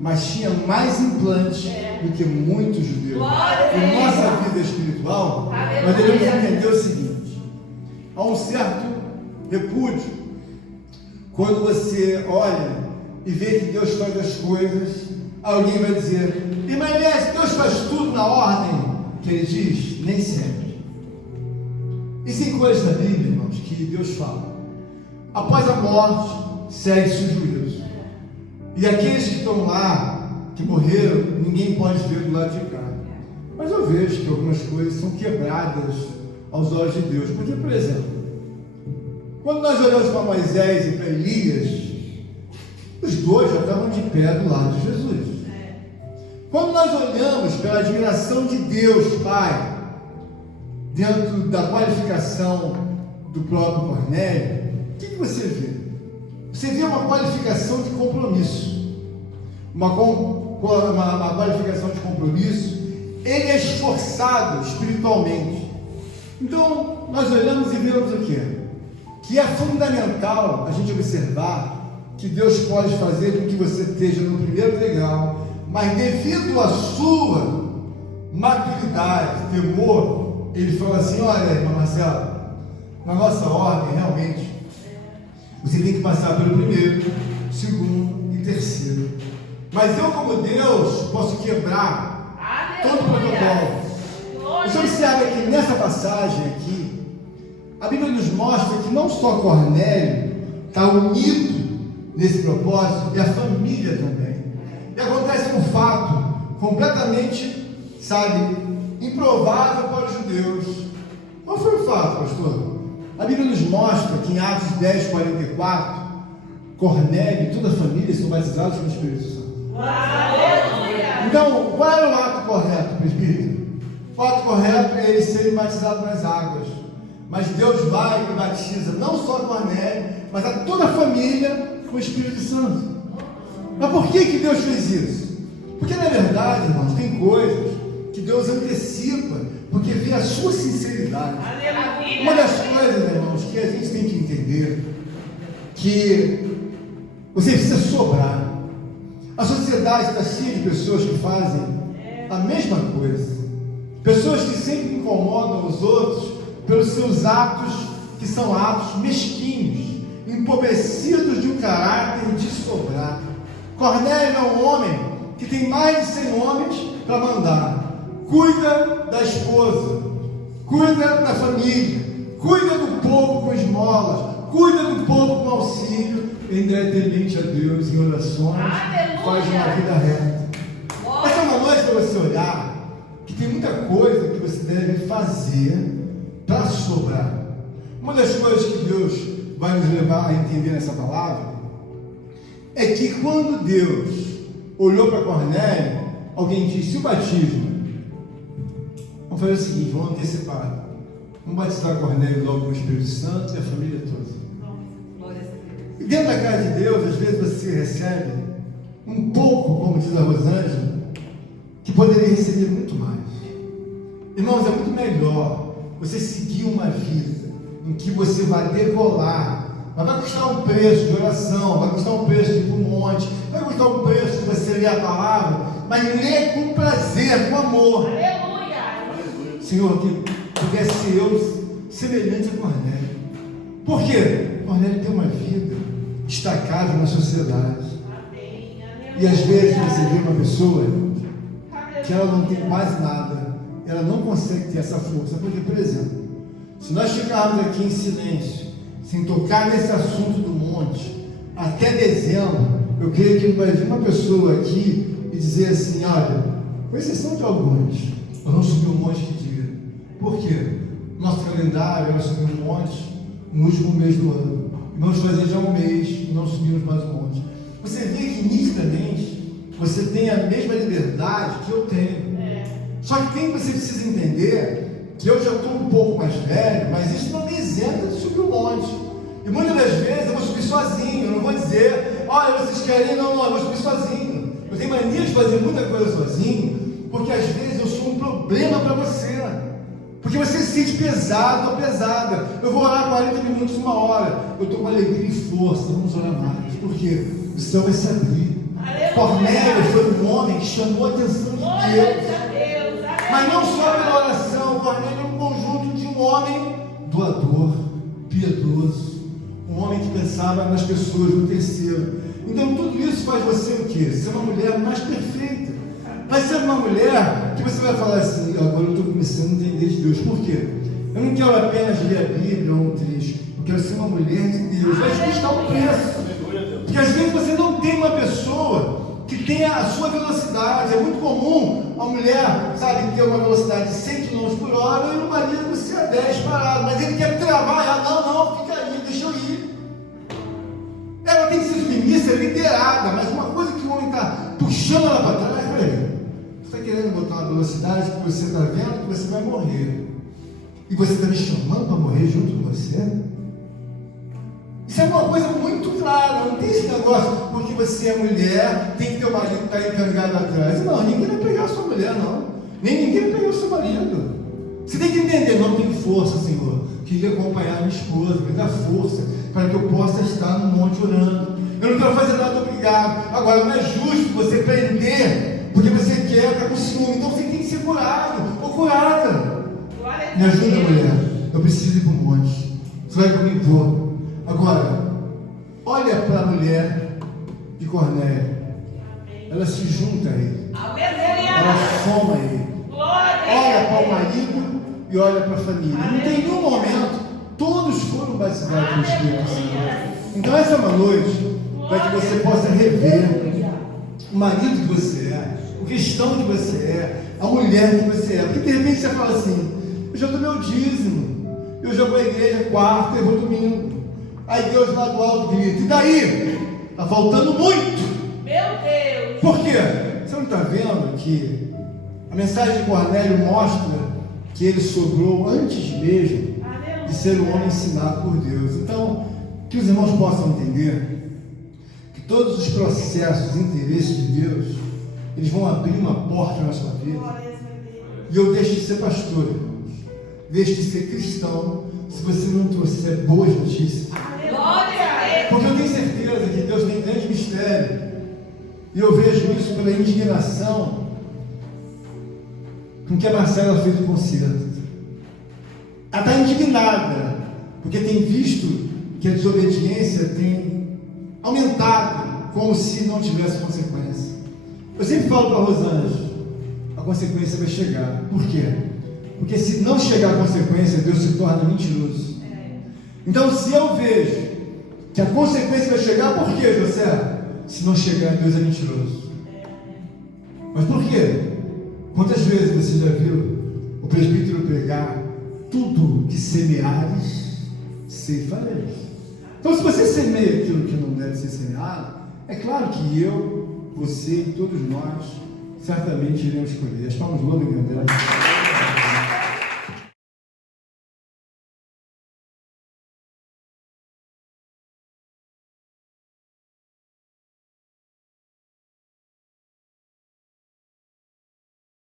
mas tinha mais implante do que muitos judeus. Em nossa vida espiritual, nós devemos entender o seguinte: há um certo repúdio quando você olha e vê que Deus faz as coisas. Alguém vai dizer, mas Deus faz tudo na ordem que Ele diz? Nem sempre. Existem coisas da Bíblia, irmãos, que Deus fala. Após a morte, segue-se o juízo. E aqueles que estão lá, que morreram, ninguém pode ver do lado de cá. Mas eu vejo que algumas coisas são quebradas aos olhos de Deus. Porque, por exemplo, quando nós olhamos para Moisés e para Elias, os dois já estavam de pé do lado de Jesus. Quando nós olhamos pela admiração de Deus Pai, dentro da qualificação do próprio Cornélio, o que você vê? Você vê uma qualificação de compromisso. Uma qualificação de compromisso. Ele é esforçado espiritualmente. Então, nós olhamos e vemos o quê? Que é fundamental a gente observar que Deus pode fazer com que você esteja no primeiro degrau, mas devido à sua maturidade, temor, ele falou assim, olha, irmã Marcela, na nossa ordem, realmente, você tem que passar pelo primeiro, segundo e terceiro. Mas eu, como Deus, posso quebrar todo o protocolo. Você observa que nessa passagem aqui, a Bíblia nos mostra que não só Cornélio está unido nesse propósito, e a família também. E acontece um fato completamente, improvável para os judeus. Qual foi o fato, pastor? A Bíblia nos mostra que em Atos 10, 44, Cornélio e toda a família são batizados no Espírito Santo. Aleluia! Então, qual era o ato correto, presbítero? O ato correto é eles serem batizados nas águas. Mas Deus vai e batiza não só Cornélio, mas a toda a família com o Espírito Santo. Mas por que Deus fez isso? Porque na verdade, irmãos, tem coisas que Deus antecipa, porque vê a sua sinceridade. Aleluia! Uma das coisas, irmãos, que a gente tem que entender, que você precisa sobrar. A sociedade está cheia de pessoas que fazem a mesma coisa. Pessoas que sempre incomodam os outros pelos seus atos, que são atos mesquinhos, empobrecidos de um caráter de sobrar. Cornélio é um homem que tem mais de 100 homens para mandar. Cuida da esposa, cuida da família, cuida do povo com esmolas, cuida do povo com auxílio, ainda é temente a Deus em orações. Aleluia! Faz uma vida reta. Essa é uma noite para você olhar que tem muita coisa que você deve fazer para sobrar. Uma das coisas que Deus vai nos levar a entender nessa palavra é que quando Deus olhou para Cornélio, alguém disse: o batismo, vamos fazer o seguinte, vamos antecipar, vamos batizar Cornélio logo com o Espírito Santo e a família toda. E dentro da casa de Deus, às vezes você recebe um pouco, como diz a Rosângela, que poderia receber muito mais. Irmãos, é muito melhor você seguir uma vida em que você vai decolar, mas vai custar um preço de oração, vai custar um preço de ir para um monte, vai custar um preço de você ler a palavra, mas ler com prazer, com amor. Aleluia! Senhor, que pudesse eu semelhante a Cornélio. Por quê? Cornélio tem uma vida destacada na sociedade. Amém. E às vezes você vê uma pessoa que ela não tem quase nada, ela não consegue ter essa força. Porque, por exemplo, se nós ficarmos aqui em silêncio, sem tocar nesse assunto do monte, até dezembro, eu creio que vai vir uma pessoa aqui e dizer assim: olha, com exceção de alguns, nós vamos subir um monte de dia. Por quê? Nosso calendário era subir um monte no último mês do ano. E vamos fazer já um mês e não subimos mais um monte. Você vê que nitidamente você tem a mesma liberdade que eu tenho. Só que tem que você precisa entender que eu já estou um pouco mais velho, mas isso não me isenta de subir um monte. E muitas das vezes eu vou subir sozinho, eu não vou dizer: olha, vocês querem? Não, eu vou subir sozinho. Eu tenho mania de fazer muita coisa sozinho, porque às vezes eu sou um problema para você. Porque você se sente pesado ou pesada. Eu vou orar 40 minutos, 1 hora. Eu estou com alegria e força, vamos orar mais. Por quê? O céu vai se abrir. Aleluia! Cornélio foi um homem que chamou a atenção de Glória Deus. a Deus! Mas não só pela oração. Cornélio é um conjunto de um homem doador, piedoso, um homem que pensava nas pessoas, no terceiro. Então tudo isso faz você o quê? Ser uma mulher mais perfeita. Vai ser uma mulher que você vai falar assim: agora eu estou começando a entender de Deus. Por quê? Eu não quero apenas ler a Bíblia ou um trecho, eu quero ser uma mulher de Deus. Vai custar um preço. Porque às vezes você não tem uma pessoa que tenha a sua velocidade. É muito comum a mulher, ter uma velocidade de 100 km por hora e o marido você a 10 parado. Mas ele quer travar, ela: não, fica aí, deixa eu ir. Ela tem que ser submissa, liderada, mas uma coisa que o homem está puxando ela para trás: peraí, você está querendo botar uma velocidade que você está vendo que você vai morrer, e você está me chamando para morrer junto com você? Isso é uma coisa muito clara. Não tem esse negócio, porque você é mulher, tem que ter o marido que está encarregado atrás. Não, ninguém vai pegar a sua mulher, não. Nem ninguém vai pegar o seu marido. Você tem que entender: não tenho força, Senhor. Queria acompanhar a minha esposa, me dá força para que eu possa estar no monte orando. Eu não quero fazer nada, obrigado. Agora, não é justo você prender porque você quer estar com ciúme. Então você tem que ser curado ou curada. Me ajuda, mulher. Eu preciso ir para o monte. Você vai comigo? Vou. Agora, olha para a mulher de Cornélio. Ela se junta a ele. Ela soma a ele. olha para o marido e olha para a família. Não tem nenhum momento, todos foram batizados no Espírito Santo. Então essa é uma noite para que você possa rever o marido que você é, o cristão que você é, a mulher que você é. Porque de repente você fala assim, eu já dou meu dízimo, eu já vou à igreja quarta e vou domingo. Aí Deus lá do alto grita, e daí? Está faltando muito. Meu Deus. Por quê? Você não está vendo que a mensagem de Cornélio mostra que ele sobrou antes mesmo de ser um homem ensinado por Deus. Então, que os irmãos possam entender que todos os processos e interesses de Deus, eles vão abrir uma porta na sua vida. E eu deixo de ser pastor, irmãos. Deixo de ser cristão se você não trouxer boas notícias. Porque eu tenho certeza que Deus tem grande mistério. E eu vejo isso pela indignação com que a Marcela fez o concerto. Ela está indignada, porque tem visto que a desobediência tem aumentado, como se não tivesse consequência. Eu sempre falo para a Rosângela, a consequência vai chegar. Por quê? Porque se não chegar a consequência, Deus se torna mentiroso. Então, se eu vejo que a consequência vai chegar, por quê, José? Se não chegar, Deus é mentiroso. Mas por quê? Quantas vezes você já viu o presbítero pregar, tudo que semeares, ceifareis? Então, se você semeia aquilo que não deve ser semeado, é claro que eu, você e todos nós certamente iremos colher. As palmas do homem, meu Deus.